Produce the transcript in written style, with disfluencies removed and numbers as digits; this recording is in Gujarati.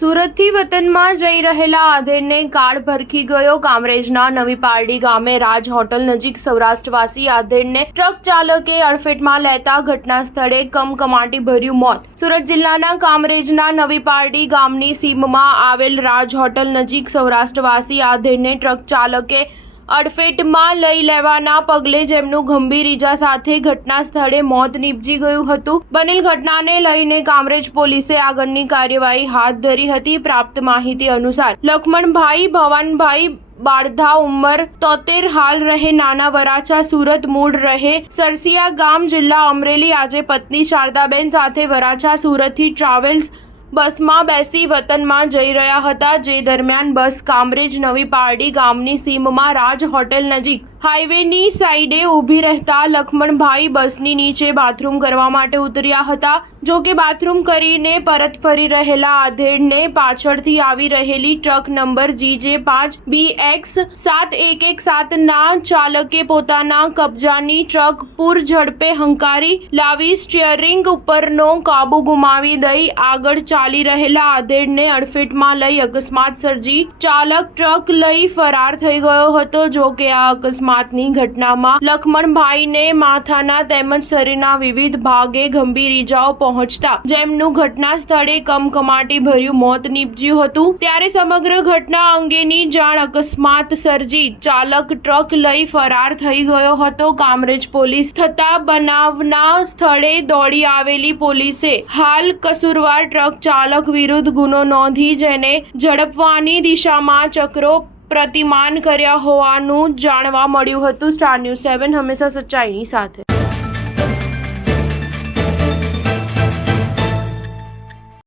સુરતથી વતનમાં જઈ રહેલા આધેડને કાળ ભરખી ગયો। કામરેજના નવી પારડી ગામે રાજ હોટલ નજીક સૌરાષ્ટ્રવાસી આધેડને ટ્રક ચાલકે અડફેટમાં લેતા ઘટના સ્થળે કમકમાટી ભર્યું મોત। સુરત જિલ્લાના કામરેજના નવી પારડી ગામની સીમમાં આવેલ રાજ હોટલ નજીક સૌરાષ્ટ્રવાસી આધેડને ટ્રક ચાલકે અડફેટમાં લઈ લેવાના પગલે જેમનું ગંભીર ઈજા સાથે ઘટના સ્થળે મોત નીપજી ગયું હતું। બનેલ ઘટનાને લઈને કામરેજ પોલીસે આગળની કાર્યવાહી હાથ ધરી હતી। પ્રાપ્ત માહિતી અનુસાર લખમણભાઈ ભવાનભાઈ બાળધા ઉંમર 73 હાલ રહે નાના વરાછા સુરત મૂળ રહે સરસિયા ગામ જિલ્લા અમરેલી આજે પત્ની શારદાબેન સાથે વરાછા સુરતથી ટ્રાવેલ્સ બસમાં બેસી વતનમાં જઈ રહ્યા હતા। જે દરમિયાન બસ કામરેજ નવી પારડી ગામની સીમમાં રાજ હોટેલ નજીક હાઈવેની સાઈડે ઊભી રહેતા લખમણભાઈ બસની નીચે બાથરૂમ કરવા માટે ઉતર્યા હતા। જો કે બાથરૂમ કરીને પરત ફરી રહેલા આધેડને પાછળથી આવી રહેલી ટ્રક નંબર GJ5BX 7117 ના ચાલકે પોતાના કબજાની ટ્રક પૂર ઝડપે હંકારી લાવી સ્ટીયરિંગ ઉપરનો કાબુ ગુમાવી દઈ આગળ ચાલી રહેલા આધેડને અડફેટમાં લઈ અકસ્માત સર્જી ચાલક ટ્રક લઈ ફરાર થઈ ગયો હતો। જો કે આ અકસ્માતની ઘટનામાં લખમણભાઈને માથાના તેમજ શરીરના વિવિધ ભાગે ગંભીર ઈજાઓ પહોંચતા જેમનું ઘટના સ્થળે કમકમાટી ભર્યું મોત નીપજ્યું હતું। ત્યારે સમગ્ર ઘટના અંગેની જાણ અકસ્માત સર્જી ચાલક ટ્રક લઈ ફરાર થઈ ગયો હતો। કામરેજ પોલીસ થતા બનાવના સ્થળે દોડી આવેલી પોલીસે હાલ કસૂરવાર ટ્રક ચાલક વિરુદ્ધ ગુનો નોંધી જેને ઝડપવાની દિશામાં ચક્રો પ્રતિમાન કર્યા હોવાનું જાણવા મળ્યું હતું। સ્ટાર ન્યૂઝ 7 હંમેશા સચ્ચાઈની સાથે।